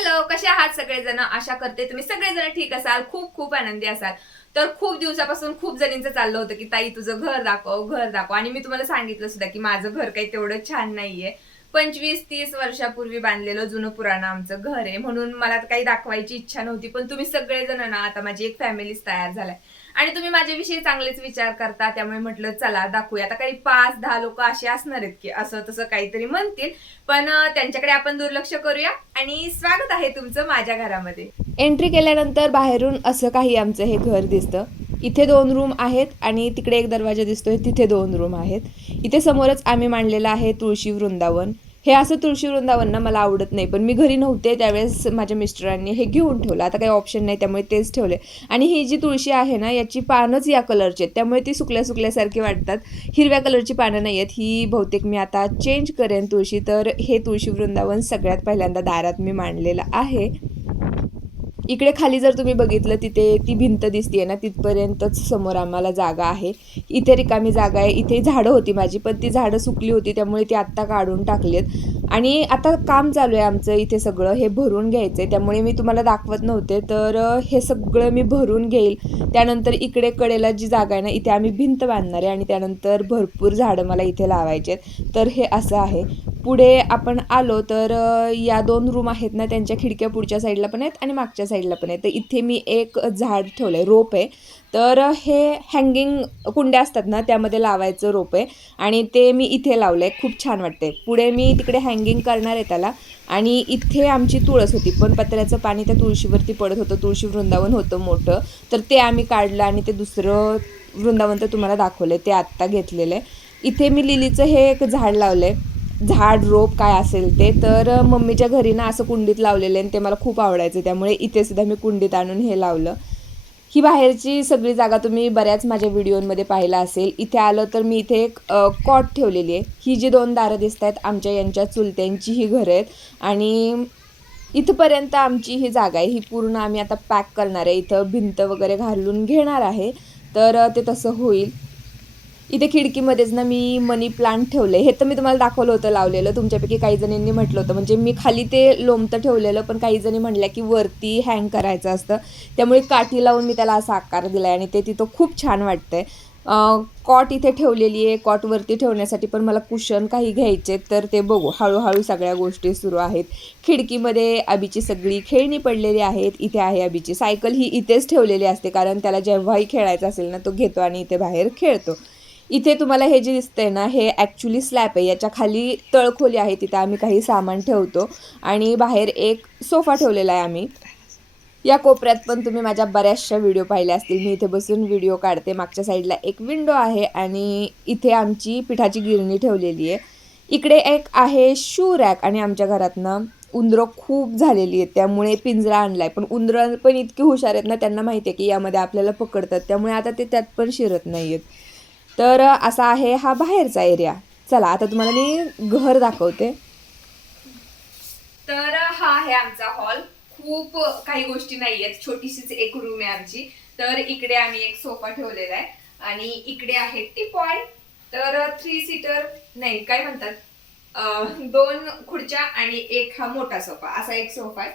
Hello कसे आहात सगळेजण? आशा करते तुम्ही सगळेजण ठीक असाल खूप खूप आनंदी असाल. तर खूप दिवसापासून खूप जणींचं चाललं होतं की ताई तुझं घर दाखव घर दाखव. आणि मी तुम्हाला सांगितलं सुद्धा की माझं घर काही तेवढं छान नाहीये. पंचवीस तीस वर्षापूर्वी बांधलेलं जुनं पुराणं आमचं घर आहे. म्हणून मला काही दाखवायची इच्छा नव्हती पण तुम्ही सगळेजण ना आता माझी एक फॅमिलीच तयार झालाय. आणि तुम्ही माझ्याविषयी चांगलेच विचार करता त्यामुळे म्हटलं चला दाखवूया. आता काही पाच दहा लोक असे असणार आहेत की असं तसं काहीतरी म्हणतील पण त्यांच्याकडे आपण दुर्लक्ष करूया आणि स्वागत आहे तुमचं माझ्या घरामध्ये. एंट्री केल्यानंतर बाहेरून असं काही आमचं हे घर दिसतं. इथे दोन रूम आहेत आणि तिकडे एक दरवाजा दिसतोय तिथे दोन रूम आहेत. इथे समोरच आम्ही मांडलेलं आहे तुळशी वृंदावन. हे असं तुळशी वृंदावन ना मला आवडत नाही पण मी घरी नव्हते त्यावेळेस माझ्या मिस्टरांनी हे घेऊन ठेवलं. आता काही ऑप्शन नाही त्यामुळे तेच ठेवले. आणि ही जी तुळशी आहे ना याची पानंच या कलरची आहेत. त्यामुळे ती सुकल्या सुकल्यासारखी वाटतात. हिरव्या कलरची पानं नाही आहेत. ही बहुतेक मी आता चेंज करेन तुळशी. तर हे तुळशी वृंदावन सगळ्यात पहिल्यांदा दारात मी मांडलेलं आहे. इकडे खाली जर तुम्ही बघितलं तिथे ती भिंत दिसते ना तिथपर्यंतच समोर आम्हाला जागा आहे. इथे रिकामी जागा आहे. इथे झाडं होती माझी पण ती झाडं सुकली होती त्यामुळे ती आत्ता काढून टाकलीत आणि आता काम चालू आहे आमचं इथे सगळं हे भरून घ्यायचं आहे त्यामुळे मी तुम्हाला दाखवत नव्हते तर हे सगळं मी भरून घेईल. त्यानंतर इकडे कडेला जी जागा आहे ना इथे आम्ही भिंत बांधणार आहे. आणि त्यानंतर भरपूर झाडं मला इथे लावायचे आहेत तर हे असं आहे. पुढे आपण आलो तर या दोन रूम आहेत ना त्यांच्या खिडक्या पुढच्या साईडला पण आहेत आणि मागच्या साईडला पण आहेत. तर इथे मी एक झाड ठेवलं आहे रोप आहे. तर हे हँगिंग कुंड्या असतात ना त्यामध्ये लावायचं रोप आहे. आणि ते मी इथे लावलं आहे खूप छान वाटते पुढे मी तिकडे हँगिंग करणार आहे त्याला. आणि इथे आमची तुळस होती पण पत्र्याचं पाणी त्या तुळशीवरती पडत होतं. तुळशी वृंदावन होतं मोठं. तर ते आम्ही काढलं आणि ते दुसरं वृंदावन तर तुम्हाला दाखवलं ते आत्ता घेतलेलं आहे. इथे मी लिलीचं हे एक झाड लावलं आहे झाड रोप काय असेल ते तर मम्मीच्या घरी ना असं कुंडीत लावलेलं आहे आणि ते मला खूप आवडायचं. त्यामुळे इथे सुद्धा मी कुंडीत आणून हे लावलं. ही बाहेरची सगळी जागा तुम्ही बऱ्याच माझ्या व्हिडिओमध्ये पाहिला असेल. इथे आलं तर मी इथे एक कॉट ठेवलेली आहे. ही जी दोन दारं दिसत आहेत आमच्या यांच्या चुलत्यांची ही घरं आहेत. आणि इथपर्यंत आमची ही जागा आहे. ही पूर्ण आम्ही आता पॅक करणार आहे. इथं भिंत वगैरे घालून घेणार आहे. तर ते तसं होईल. इथे खिडकीमध्येच ना मी मनी प्लांट ठेवले हे तर मी तुम्हाला दाखवलं होतं लावलेलं. तुमच्यापैकी काही जणींनी म्हटलं होतं. म्हणजे मी खाली ते लोंबतं ठेवलेलं पण काही जणी म्हणल्या की वरती हँग करायचं असतं. त्यामुळे काठी लावून मी त्याला असा आकार दिला आहे आणि ते तिथं खूप छान वाटतंय. कॉट इथे ठेवलेली आहे. कॉटवरती ठेवण्यासाठी पण मला कुशन काही घ्यायचे तर ते बघू. हळूहळू सगळ्या गोष्टी सुरू आहेत. खिडकीमध्ये आबीची सगळी खेळणी पडलेली आहेत. इथे आहे अबीची सायकल ही इथेच ठेवलेली असते. कारण त्याला जेव्हाही खेळायचं असेल ना तो घेतो आणि इथे बाहेर खेळतो. इथे तुम्हाला हे जे दिसतंय ना हे ॲक्च्युली स्लॅब आहे. याच्या खाली तळखोली आहे. तिथे आम्ही काही सामान ठेवतो. आणि बाहेर एक सोफा ठेवलेला आहे आम्ही. या कोपऱ्यात पण तुम्ही माझ्या बऱ्याचशा व्हिडिओ पाहिल्या असतील. मी इथे बसून व्हिडिओ काढते. मागच्या साईडला एक विंडो आहे आणि इथे आमची पिठाची गिरणी ठेवलेली आहे. इकडे एक आहे शू रॅक आणि आमच्या घरातनं उंदरं खूप झालेली आहेत. त्यामुळे पिंजरा आणला आहे पण उंदरं पण इतकी हुशार आहेत ना त्यांना माहिती आहे की यामध्ये आपल्याला पकडतात. त्यामुळे आता ते त्यात पण शिरत नाही आहेत तर असा आहे हा बाहेरचा एरिया चला आता तुम्हाला मी घर दाखवते. तर हा आहे आमचा हॉल खूप काही गोष्टी नाही आहेत छोटीशीच एक रूम आहे आमची. तर इकडे आम्ही एक सोफा ठेवलेला आहे. आणि इकडे आहे टिपॉय तर थ्री सीटर नाही काय म्हणतात? दोन खुर्च्या आणि एक हा मोठा सोफा असा एक सोफा आहे.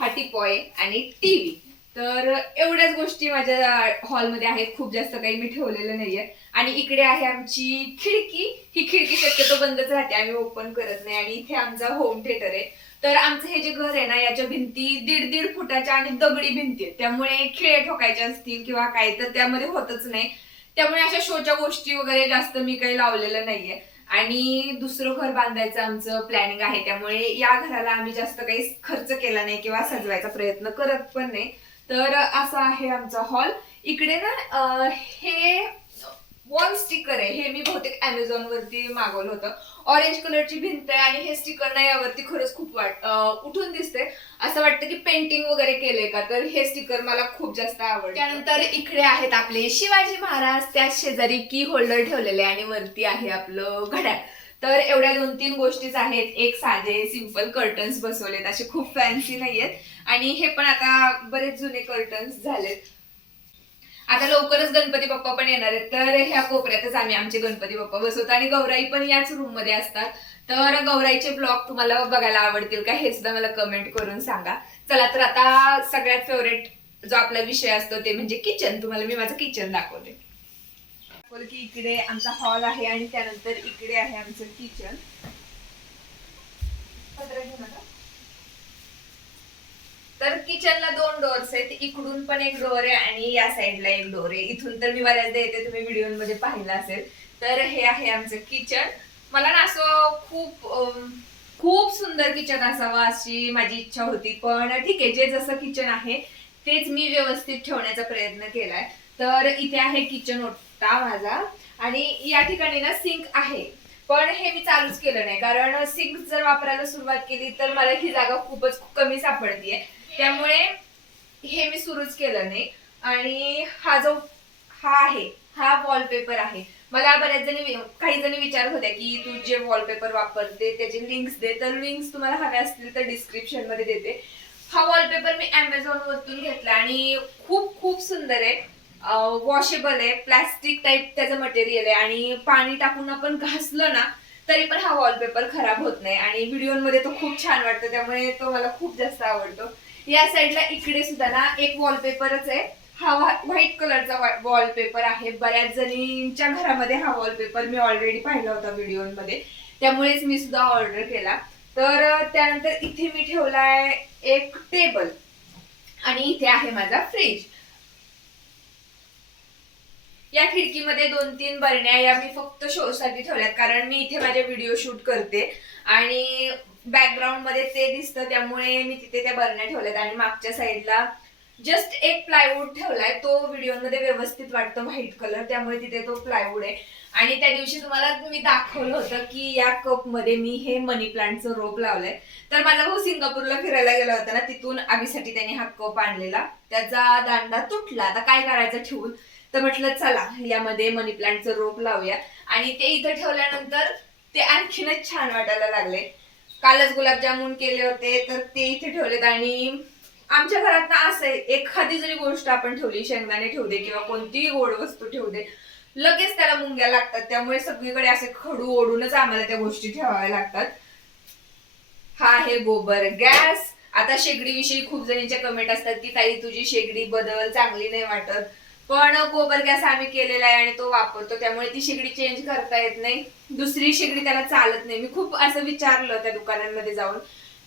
हा टिपॉय आणि टीव्ही तर एवढ्याच गोष्टी माझ्या हॉलमध्ये आहेत. खूप जास्त काही मी ठेवलेलं नाहीये. आणि इकडे आहे आमची खिडकी. ही खिडकी शक्यतो बंदच राहते. आम्ही ओपन करत नाही. आणि इथे आमचा होम थिएटर आहे. तर आमचं हे जे घर आहे ना याच्या भिंती दीड दीड फुटाच्या आणि दगडी भिंती आहेत. त्यामुळे खिळे ठोकायचे असतील किंवा काय तर त्यामध्ये होतच नाही. त्यामुळे अशा शोच्या गोष्टी वगैरे जास्त मी काही लावलेलं नाहीये. आणि दुसरं घर बांधायचं आमचं प्लॅनिंग आहे. त्यामुळे या घराला आम्ही जास्त काही खर्च केला नाही किंवा सजवायचा प्रयत्न करत पण नाही. तर असा आहे आमचा हॉल. इकडे ना हे वॉल स्टिकर आहे. हे मी बहुतेक अमेझॉन वरती मागवलं होतं. ऑरेंज कलरची भिंत आहे आणि हे स्टिकर ना यावरती खरंच खूप वाट उठून दिसते असं वाटतं की पेंटिंग वगैरे केलंय का? तर हे स्टिकर मला खूप जास्त आवडतं. त्यानंतर इकडे आहेत आपले शिवाजी महाराज. त्या शेजारी की होल्डर ठेवलेले आणि वरती आहे आपलं घड्याळ. तर एवढ्या दोन तीन गोष्टीच आहेत. एक साधे सिंपल कर्टन्स बसवलेत. असे खूप फॅन्सी नाहीयेत. आणि हे पण आता बरेच जुने कर्टन्स झालेत. आता लवकरच गणपती बाप्पा पण येणार आहेत. तर ह्या कोपऱ्यातच आम्ही आमचे गणपती बाप्पा बसवतो. आणि गौराई पण याच रूममध्ये असतात. तर गौराईचे ब्लॉग तुम्हाला बघायला आवडतील का हे सुद्धा मला कमेंट करून सांगा. चला तर आता सगळ्यात फेवरेट जो आपला विषय असतो ते म्हणजे किचन तुम्हाला मी माझं किचन दाखवते. दाखवलं की इकडे आमचा हॉल आहे आणि त्यानंतर इकडे आहे आमचं किचन. तर किचनला दोन डोअर्स आहेत. इकडून पण एक डोअर आहे आणि या साईडला एक डोअर आहे. इथून तर मी बऱ्याचदा येते तुम्ही व्हिडिओमध्ये पाहिलं असेल. तर हे आहे आमचं किचन. मला ना असं खूप खूप सुंदर किचन असावं अशी माझी इच्छा होती. पण ठीक आहे जे जसं किचन आहे तेच मी व्यवस्थित ठेवण्याचा प्रयत्न केलाय. तर इथे आहे किचन ओट माझा. आणि या ठिकाणी ना सिंक आहे. पण हे मी चालूच केलं नाही. कारण सिंक जर वापरायला सुरुवात केली तर मला ही जागा खूपच कमी सापडतीये. त्यामुळे हे मी सुरूच केलं नाही. आणि हा जो हा आहे हा वॉलपेपर आहे. मला बऱ्याच जणी काही जणी विचारत होत्या की तू जे वॉलपेपर वापरते त्याचे लिंक्स दे. तर लिंक्स तुम्हाला हव्या असतील तर डिस्क्रिप्शनमध्ये देते. हा वॉलपेपर मी अमेझॉन वरतून घेतला आणि खूप खूप सुंदर आहे. वॉशेबल आहे प्लास्टिक टाईप त्याचं मटेरियल आहे आणि पाणी टाकून आपण घासलं ना तरी पण हा वॉलपेपर खराब होत नाही. आणि व्हिडिओमध्ये तो खूप छान वाटतो त्यामुळे तो मला खूप जास्त आवडतो. या साईडला इकडे सुद्धा ना एक वॉलपेपरच आहे. हा व्हाईट कलरचा वॉलपेपर आहे. बऱ्याच जणींच्या घरामध्ये हा वॉलपेपर मी ऑलरेडी पाहिला होता व्हिडिओमध्ये. त्यामुळेच मी सुद्धा ऑर्डर केला. तर त्यानंतर इथे मी ठेवलाय एक टेबल आणि इथे आहे माझा फ्रीज या खिडकीमध्ये दोन तीन बरण्या या मी फक्त शो साठी ठेवल्यात कारण मी इथे माझे व्हिडिओ शूट करते. आणि बॅकग्राऊंडमध्ये ते दिसतं त्यामुळे मी तिथे त्या बरण्या ठेवल्यात. आणि मागच्या साईडला जस्ट एक प्लायवूड ठेवलाय. तो व्हिडिओमध्ये व्यवस्थित वाटतो व्हाईट कलर त्यामुळे तिथे तो प्लायवूड आहे. आणि त्या दिवशी तुम्हाला मी दाखवलं होतं की या कपमध्ये मी हे मनी प्लांटचं रोप लावलंय. तर माझा भाऊ सिंगापूरला फिरायला गेला होता ना तिथून आम्हीसाठी त्याने हा कप आणलेला. त्याचा दांडा तुटला. आता काय करायचं ठेवून? तर म्हटलं चला यामध्ये मनी प्लांटचं रोप लावूया आणि ते इथं ठेवल्यानंतर ते आणखीनच छान वाटायला लागले. कालच गुलाबजामुन केले होते तर ते इथे ठेवलेत. आणि आमच्या घरात ना असं आहे एखादी जरी गोष्ट आपण ठेवली शेंगदाणे ठेवू दे किंवा कोणतीही गोड वस्तू ठेवू दे लगेच त्याला मुंग्या लागतात. त्यामुळे सगळीकडे असे खडू ओढूनच आम्हाला त्या गोष्टी ठेवाव्या लागतात. हा आहे गोबर गॅस. आता शेगडीविषयी खूप जणींच्या कमेंट असतात की ताई तुझी शेगडी बदल चांगली नाही वाटत. पण गोबर गॅस आम्ही केलेला आहे आणि तो वापरतो त्यामुळे ती शेगडी चेंज करता येत नाही. दुसरी शेगडी त्याला चालत नाही. मी खूप असं विचारलं त्या दुकानांमध्ये जाऊन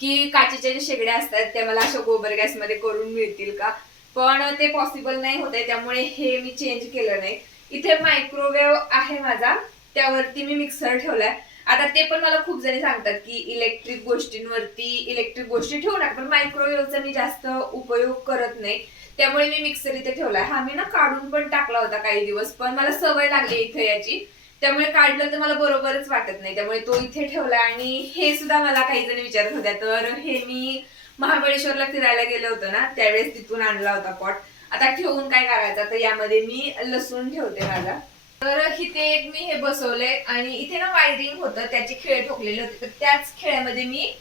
की काचेच्या ज्या शेगड्या असतात त्या मला अशा गोबर गॅसमध्ये करून मिळतील का? पण ते पॉसिबल नाही होत आहे त्यामुळे हे मी चेंज केलं नाही. इथे मायक्रोवेव्ह आहे माझा त्यावरती मी मिक्सर ठेवलाय. आता ते पण मला खूप जणी सांगतात की इलेक्ट्रिक गोष्टींवरती इलेक्ट्रिक गोष्टी ठेवू नका पण मायक्रोवेव्हचा मी जास्त उपयोग करत नाही. त्यामुळे मी मिक्सर इथे ठेवलाय. हा मी ना काढून पण टाकला होता काही दिवस पण मला सवय लागली इथे याची. त्यामुळे काढलं तर मला बरोबरच वाटत नाही. त्यामुळे तो इथे ठेवलाय आणि हे सुद्धा मला काही जणी विचारत होत्या. तर हे मी महाबळेश्वरला फिरायला गेलो होतो ना त्यावेळेस तिथून आणला होता पॉट आता ठेवून काय करायचं? तर यामध्ये मी लसूण ठेवते माझा. तर इथे एक मी हे बसवले आणि इथे ना वायरिंग होतं त्याचे खेळ ठोकलेले होते. तर त्याच खेळामध्ये मी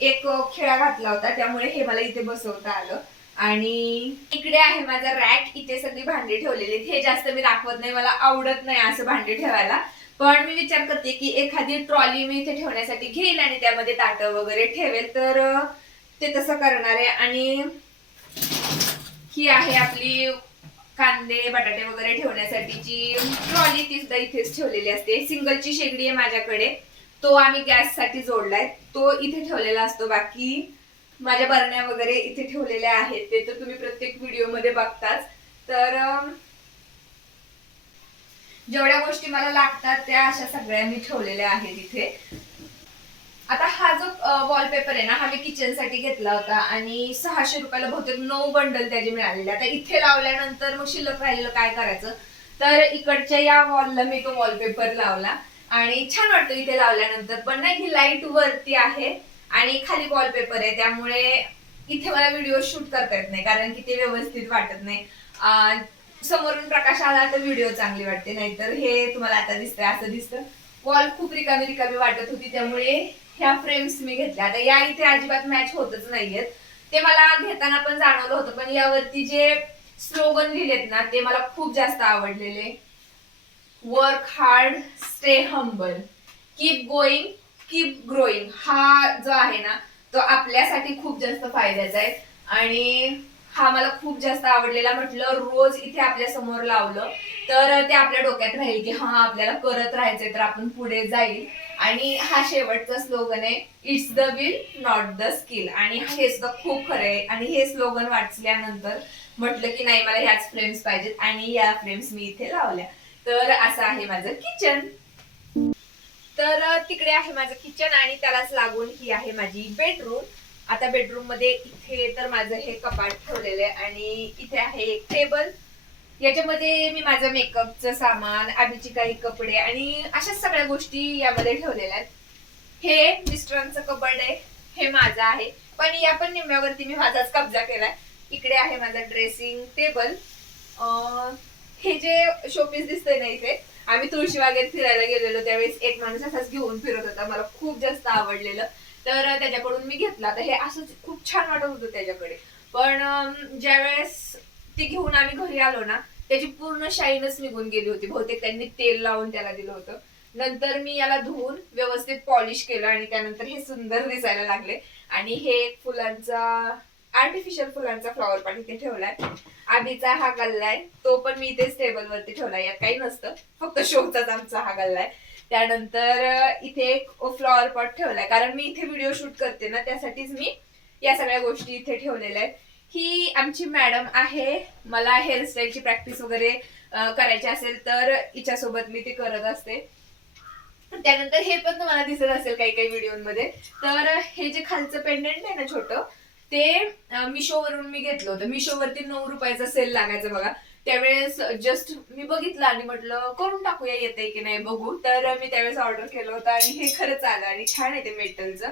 एक खेळा घातला होता त्यामुळे हे मला इथे बसवता आलं. आणि इकडे आहे माझा रॅक इथे सगळी भांडी ठेवलेली हे जास्त मी दाखवत नाही मला आवडत नाही असं भांडी ठेवायला. पण मी विचार करते की एखादी ट्रॉली मी इथे ठेवण्यासाठी घेईल आणि त्यामध्ये ताटं वगैरे ठेवेल तर ते तसं करणार आहे. आणि ही आहे आपली कांदे बटाटे वगैरे ठेवण्यासाठीची ट्रॉली ती सुद्धा इथेच ठेवलेली असते. सिंगलची शेगडी आहे माझ्याकडे. तो आम्ही गॅससाठी जोडलाय. तो इथे ठेवलेला असतो. बाकी माझ्या बरण्या वगैरे इथे ठेवलेल्या आहेत. ते तर तुम्ही प्रत्येक व्हिडिओमध्ये बघताच. तर जेवढ्या गोष्टी मला लागतात त्या अशा सगळ्या मी ठेवलेल्या आहेत इथे. आता हा जो वॉलपेपर आहे ना हा मी किचनसाठी घेतला होता आणि सहाशे रुपयाला बहुतेक नऊ बंडल त्याचे मिळालेले. आता इथे लावल्यानंतर मग शिल्लक राहिलेलं काय करायचं? तर इकडच्या या वॉलला मी तो वॉलपेपर लावला आणि छान वाटतं इथे लावल्यानंतर. पण नाही ही लाइट वरती आहे आणि खाली वॉलपेपर आहे त्यामुळे इथे मला व्हिडिओ शूट करता येत नाही कारण की ते व्यवस्थित वाटत नाही. समोरून प्रकाश आला तर व्हिडिओ चांगली वाटते नाहीतर हे तुम्हाला आता दिसतंय असं दिसतं. वॉल खूप रिकामी रिकामी वाटत होती त्यामुळे ह्या फ्रेम्स मी घेतल्या. आता या इथे अजिबात मॅच होतच नाहीयेत. ते मला घेताना पण जाणवलं होतं पण यावरती जे स्लोगन लिहिलेत ना ते मला खूप जास्त आवडलेले. Work hard stay humble keep going keep growing हा जो आहे ना तो आपल्यासाठी खूप जास्त फायद्याचा आहे. आणि हा मला खूप जास्त आवडलेला. म्हटलं रोज इथे आपल्यासमोर लावलं तर ते आपल्या डोक्यात राहील की हा आपल्याला करत राहायचंय तर आपण पुढे जाईल. आणि हा शेवटचा स्लोगन आहे it's the will not the skill आणि हे सुद्धा खूप खरं आहे. आणि हे स्लोगन वाचल्यानंतर म्हटलं की नाही मला ह्याच फ्रेम्स पाहिजेत आणि या फ्रेम्स मी इथे लावल्या. तर असं आहे माझं किचन तर तिकडे आहे माझं किचन आणि त्यालाच लागून ही आहे माझी बेडरूम आता बेडरूममध्ये इथे तर माझं हे कपाट ठेवलेलं आहे आणि इथे आहे एक टेबल याच्यामध्ये मी माझं मेकअपचं सामान आधीची काही कपडे आणि अशाच सगळ्या गोष्टी यामध्ये ठेवलेल्या आहेत. हे मिस्टरांचं कबड आहे हे माझं आहे. पण या पण निम्म्यावरती मी माझाच कब्जा केलाय. इकडे आहे माझा ड्रेसिंग टेबल हे जे शोपीस दिसतंय ना इथे आम्ही तुळशीबागेत फिरायला गेलेलो त्यावेळेस एक माणूस असाच घेऊन फिरत होता. मला खूप जास्त आवडलेलं. तर त्याच्याकडून मी घेतला. तर हे असंच खूप छान वाटत होतं त्याच्याकडे. पण ज्यावेळेस ती घेऊन आम्ही घरी आलो ना त्याची पूर्ण शाईनच निघून गेली होती. बहुतेक त्यांनी तेल लावून त्याला दिलं होतं. नंतर मी याला धुवून व्यवस्थित पॉलिश केलं आणि त्यानंतर हे सुंदर दिसायला लागले. आणि हे एक फुलांचा आर्टिफिशियल फुलांचा फ्लॉवर पॉट इथे ठेवलाय. आधीचा हा गल्लाय तो पण मी इथेच टेबलवरती ठेवलाय. यात काही नसतं फक्त शोचाच आमचा हा गल्लाय त्यानंतर इथे एक फ्लॉवर पॉट ठेवलाय. कारण मी इथे व्हिडिओ शूट करते ना त्यासाठीच मी या सगळ्या गोष्टी इथे ठेवलेल्या आहेत. ही आमची मॅडम आहे. मला हेअरस्टाईलची प्रॅक्टिस वगैरे करायची असेल तर हिच्यासोबत मी ते करत असते. त्यानंतर हे पण तुम्हाला दिसत असेल काही काही व्हिडिओमध्ये. तर हे जे खालचं पेंडंट आहे ना छोटं ते मिशोवरून मी घेतलं होतं. मिशोवरती नऊ रुपयाचा सेल लागायचा बघा. त्यावेळेस जस्ट मी बघितलं आणि म्हटलं करून टाकूया येते की नाही बघू. तर मी त्यावेळेस ऑर्डर केलं होतं आणि हे खरंच आलं आणि छान आहे ते मेटलचं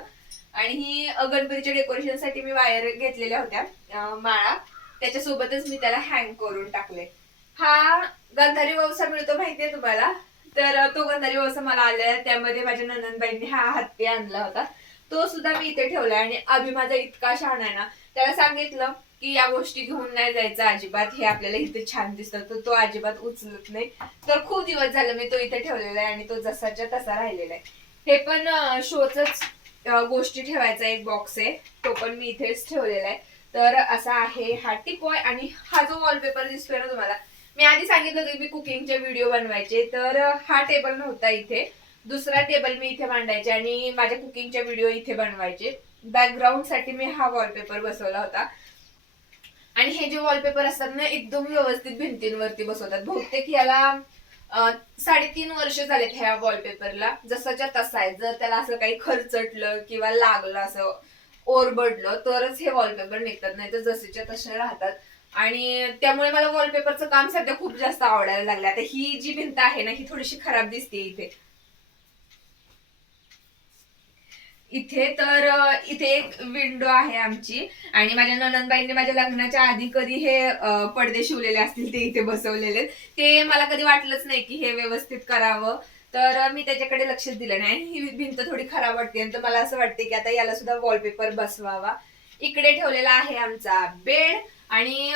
आणि ही गणपतीच्या डेकोरेशनसाठी मी वायर घेतलेल्या होत्या माळा. त्याच्यासोबतच मी त्याला हँग करून टाकले. हा गंधारी व्यवसाय मिळतो माहितीये तुम्हाला? तर तो गंधारी व्यवसाय मला आलेला आहे. त्यामध्ये माझ्या नंदनबाईंनी हा हत्ती आणला होता. तो सुद्धा मी इथे ठेवलाय आणि अभि माझा इतका छान आहे ना त्याला सांगितलं की या गोष्टी घेऊन नाही जायचं अजिबात. हे आपल्याला इथे छान दिसतं. तर तो अजिबात उचलत नाही. तर खूप दिवस झालं मी तो इथे ठेवलेला आहे आणि तो जसाच्या तसा राहिलेला आहे. हे पण शोच गोष्टी ठेवायचा एक बॉक्स आहे. तो पण मी इथेच ठेवलेला आहे. तर असा आहे हा टिपॉय आणि हा जो वॉलपेपर दिसतोय ना तुम्हाला मी आधी सांगितलं होतं की मी कुकिंगचे व्हिडिओ बनवायचे. तर हा टेबल नव्हता इथे. दुसरा टेबल मी इथे मांडायचे आणि माझ्या कुकिंगचे व्हिडिओ इथे बनवायचे. बॅकग्राऊंडसाठी मी हा वॉलपेपर बसवला होता. आणि हे जे वॉलपेपर असतात ना एकदम व्यवस्थित भिंतींवरती बसवतात. बहुतेक याला साडेतीन वर्ष झालेत ह्या वॉलपेपरला जसाच्या तसा आहे. जर त्याला असं काही खरचटलं किंवा लागलं असं ओरबडलं तरच हे वॉलपेपर निघतात. नाही तर जसेच्या तसे राहतात. आणि त्यामुळे मला वॉलपेपरचं काम सध्या खूप जास्त आवडायला लागलं आता ही जी भिंत आहे ना ही थोडीशी खराब दिसते इथे. इथे तर इथे एक विंडो आहे आमची. आणि माझ्या ननंदबाईंनी माझ्या लग्नाच्या आधी कधी हे पडदे शिवलेले असतील ते इथे बसवलेले ते मला कधी वाटलंच नाही की हे व्यवस्थित करावं. तर मी त्याच्याकडे लक्षच दिलं नाही. ही भिंत थोडी खराब वाटते. आणि तर मला असं वाटते की आता याला सुद्धा वॉलपेपर बसवावा. इकडे ठेवलेला आहे आमचा बेड. आणि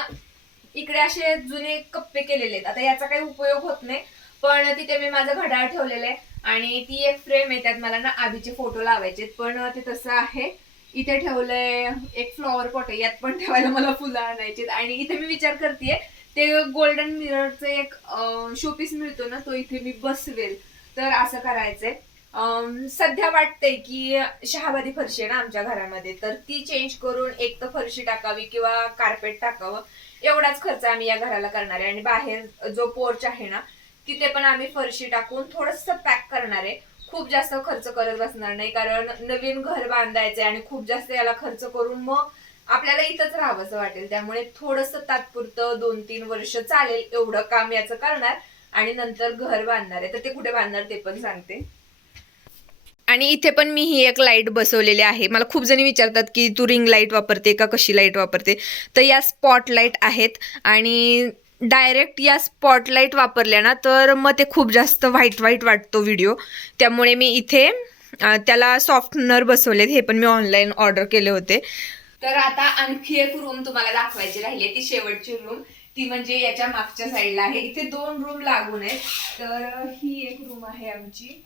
इकडे असे जुने कप्पे केलेले आहेत. आता याचा काही उपयोग होत नाही. पण तिथे मी माझं घड्याळ ठेवलेलं आहे. आणि ती एक फ्रेम आहे त्यात मला ना आधीचे फोटो लावायचे पण ते तसं आहे. इथे ठेवलंय एक फ्लॉवर पॉट आहे यात पण ठेवायला मला फुलं आणायचे आणि इथे मी विचार करते ते गोल्डन मिररचं एक शोपीस मिळतो ना तो इथे मी बसवेल. तर असं करायचंय. सध्या वाटतंय की शहाबादी फरशी आहे ना आमच्या घरामध्ये तर ती चेंज करून एक तर फरशी टाकावी किंवा कार्पेट टाकावं एवढाच खर्च आम्ही या घराला करणार आहे. आणि बाहेर जो पोर्च आहे ना तिथे पण आम्ही फरशी टाकून थोडस पॅक करणार आहे. खूप जास्त खर्च करत बसणार नाही कारण नवीन घर बांधायचंय आणि खूप जास्त याला खर्च करून मग आपल्याला इथंच राहावंसं वाटेल. त्यामुळे थोडस तात्पुरतं दोन तीन वर्ष चालेल एवढं काम याचं करणार आणि नंतर घर बांधणार आहे. तर ते कुठे बांधणार ते पण सांगते. आणि इथे पण मी ही एक लाइट बसवलेली आहे. मला खूप जणी विचारतात की तू रिंग लाइट वापरते का कशी लाइट वापरते? तर या स्पॉट लाइट आहेत आणि डायरेक्ट या स्पॉटलाईट वापरल्या ना तर मग ते खूप जास्त व्हाईट व्हाईट वाटतो व्हिडिओ. त्यामुळे मी इथे त्याला सॉफ्टनर बसवलेत हे पण मी ऑनलाईन ऑर्डर केले होते. तर आता आणखी एक रूम तुम्हाला दाखवायची राहिली ती शेवटची रूम ती म्हणजे याच्या मागच्या साईडला आहे. इथे दोन रूम लागून आहेत. तर ही एक रूम आहे आमची.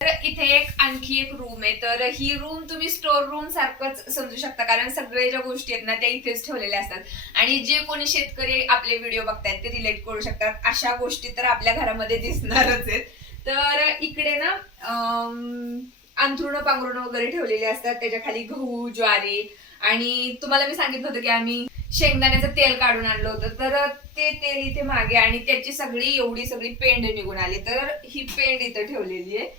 तर इथे एक आणखी एक रूम आहे. तर ही रूम तुम्ही स्टोर रूम सारखंच समजू शकता कारण सगळे ज्या गोष्टी आहेत ना त्या इथेच ठेवलेल्या असतात. आणि जे कोणी शेतकरी आपले व्हिडिओ बघतायत ते रिलेट करू शकतात. अशा गोष्टी तर आपल्या घरामध्ये दिसणारच आहेत. तर इकडे ना अंथरुण पांघरुण वगैरे ठेवलेले असतात. त्याच्याखाली गहू ज्वारी आणि तुम्हाला मी सांगितलं होतं की आम्ही शेंगदाण्याचं तेल काढून आणलं होतं. तर ते तेल इथे मागे आणि त्याची सगळी एवढी सगळी पेंड निघून आली. तर ही पेंड इथं ठेवलेली आहे.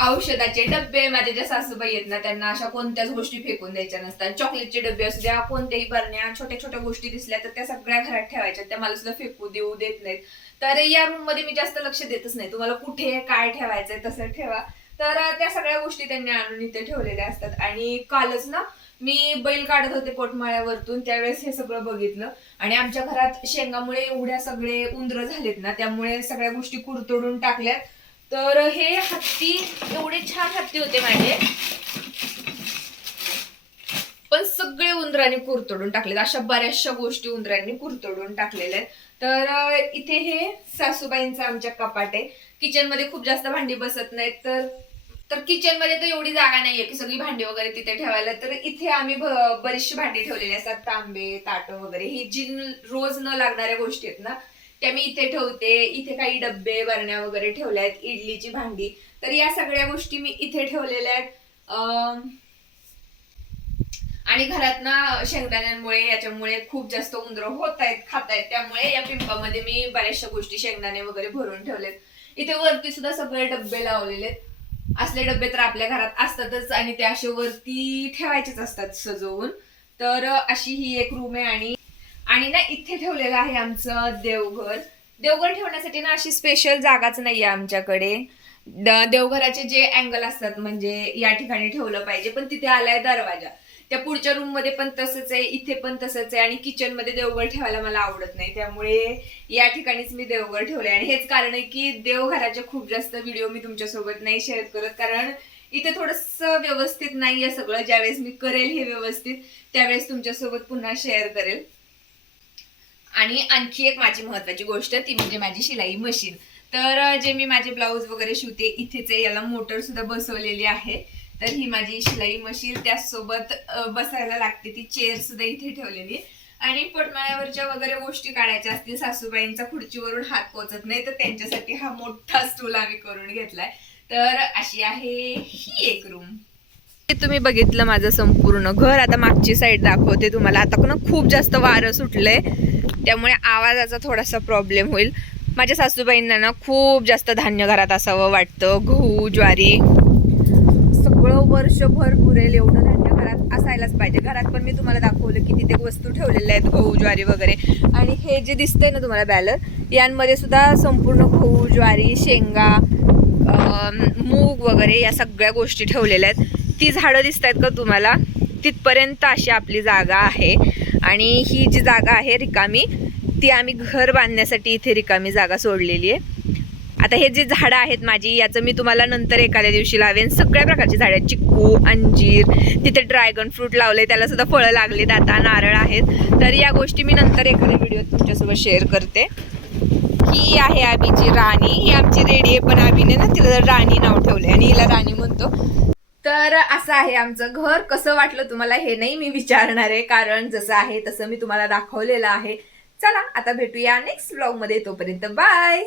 औषधाचे डब्बे माझ्या ज्या सासूबाई आहेत ना त्यांना अशा कोणत्याच गोष्टी फेकून द्यायच्या नसतात. चॉकलेटचे डबे असू द्या कोणत्याही बरण्या छोट्या छोट्या गोष्टी दिसल्या तर त्या सगळ्या घरात ठेवायच्या. त्या मला सुद्धा फेकू देऊ देत नाहीत. तर या रूममध्ये मी जास्त लक्ष देतच नाही. तुम्हाला कुठे काय ठेवायचंय तसं ठेवा. तर त्या सगळ्या गोष्टी त्यांनी आणून इथे ठेवलेल्या असतात. आणि कालच ना मी बैल काढत होते पोटमाळ्यावरतून. त्यावेळेस हे सगळं बघितलं. आणि आमच्या घरात शेंगामुळे एवढ्या सगळे उंदर झालेत ना त्यामुळे सगळ्या गोष्टी कुरतोडून टाकल्यात. तर हे हत्ती छान हत्ती होते माझे. पण सगळे उंदरांनी कुरतडून टाकलेत. अशा बऱ्याचशा गोष्टी उंदरांनी कुरतडून टाकलेल्या आहेत. तर इथे हे सासूबाईंचं आमच्या कपाट आहे. किचनमध्ये खूप जास्त भांडी बसत नाहीत. तर तर किचनमध्ये तर एवढी जागा नाहीये की सगळी भांडी वगैरे तिथे ठेवायला. तर इथे आम्ही बरीचशी भांडी ठेवलेली असतात. तांबे ताट वगैरे. ही जी रोज न लागणाऱ्या गोष्टी आहेत ना त्या मी इथे ठेवते. इथे काही डब्बे बरण्या वगैरे ठेवल्या आहेत. इडलीची भांडी. तर या सगळ्या गोष्टी मी इथे ठेवलेल्या आहेत. आणि घरात ना शेंगदाण्यांमुळे याच्यामुळे खूप जास्त उंदर होत आहेत खात आहेत. त्यामुळे या पिंपामध्ये मी बऱ्याचशा गोष्टी शेंगदाणे वगैरे भरून ठेवलेत. इथे वरती सुद्धा सगळे डब्बे लावलेले आहेत. असले डब्बे तर आपल्या घरात असतातच आणि ते असे वरती ठेवायचेच असतात सजवून. तर अशी ही एक रूम आहे आणि आणि ना इथे ठेवलेलं आहे आमचं देवघर. देवघर ठेवण्यासाठी ना अशी स्पेशल जागाच नाहीये आमच्याकडे. देवघराचे जे अँगल असतात म्हणजे या ठिकाणी ठेवलं पाहिजे पण तिथे आलाय दरवाजा. त्या पुढच्या रूममध्ये पण तसंच आहे इथे पण तसंच आहे आणि किचनमध्ये देवघर ठेवायला मला आवडत नाही. त्यामुळे या ठिकाणीच मी देवघर ठेवलंय. आणि हेच कारण आहे की देवघराचे खूप जास्त व्हिडिओ मी तुमच्यासोबत नाही शेअर करत कारण इथे थोडस व्यवस्थित नाहीये सगळं. ज्यावेळेस मी करेल हे व्यवस्थित त्यावेळेस तुमच्यासोबत पुन्हा शेअर करेल. आणि आणखी एक माझी महत्वाची गोष्ट ती म्हणजे माझी शिलाई मशीन तर जे मी माझे ब्लाऊज वगैरे शिवते इथेच याला मोटर सुद्धा बसवलेली आहे. तर ही माझी शिलाई मशीन त्यासोबत बसायला लागते ती चेअर सुद्धा इथे ठेवलेली आणि पटमाळ्यावरच्या वगैरे गोष्टी काढायच्या असतील सासूबाईंचा खुर्चीवरून हात पोचत नाही तर त्यांच्यासाठी हा मोठा स्टूल आम्ही करून घेतलाय. तर अशी आहे ही एक रूम हे तुम्ही बघितलं माझं संपूर्ण घर. आता मागची साईड दाखवते तुम्हाला. आता खूप जास्त वारं सुटलंय. त्यामुळे आवाजाचा थोडासा प्रॉब्लेम होईल. माझ्या सासूबाईंना ना खूप जास्त धान्य घरात असावं वाटतं. गहू ज्वारी. सगळं वर्षभर पुरेल एवढं धान्य घरात असायलाच पाहिजे. घरात पण मी तुम्हाला दाखवलं की तिथे वस्तू ठेवलेल्या आहेत गहू ज्वारी वगैरे. आणि हे जे दिसतंय ना तुम्हाला बॅलर यांमध्ये सुद्धा संपूर्ण गहू ज्वारी शेंगा मूग वगैरे या सगळ्या गोष्टी ठेवलेल्या आहेत. ती झाडं दिसत आहेत का तुम्हाला? तिथपर्यंत अशी आपली जागा आहे. आणि ही जी जागा आहे रिकामी ती आम्ही घर बांधण्यासाठी इथे रिकामी जागा सोडलेली आहे. आता हे जे झाडं आहेत माझी याचं मी तुम्हाला नंतर एखाद्या दिवशी लावेन. सगळ्या प्रकारची झाडं आहेत. चिक्कू अंजीर तिथे ड्रॅगन फ्रूट लावले त्याला सुद्धा फळं लागलीत. आता नारळ आहेत. तर या गोष्टी मी नंतर एखाद्या व्हिडिओत तुमच्यासोबत शेअर करते. ही आहे आबीची राणी. ही आमची रेडी आहे. पण आबीने ना तिला राणी नाव ठेवले आणि हिला राणी म्हणतो. तर असं आहे आमचं घर. कसं वाटलं तुम्हाला हे नाही मी विचारणार आहे. कारण जसं आहे तसं मी तुम्हाला दाखवलेलं आहे. चला आता भेटूया नेक्स्ट ब्लॉगमध्ये. तोपर्यंत बाय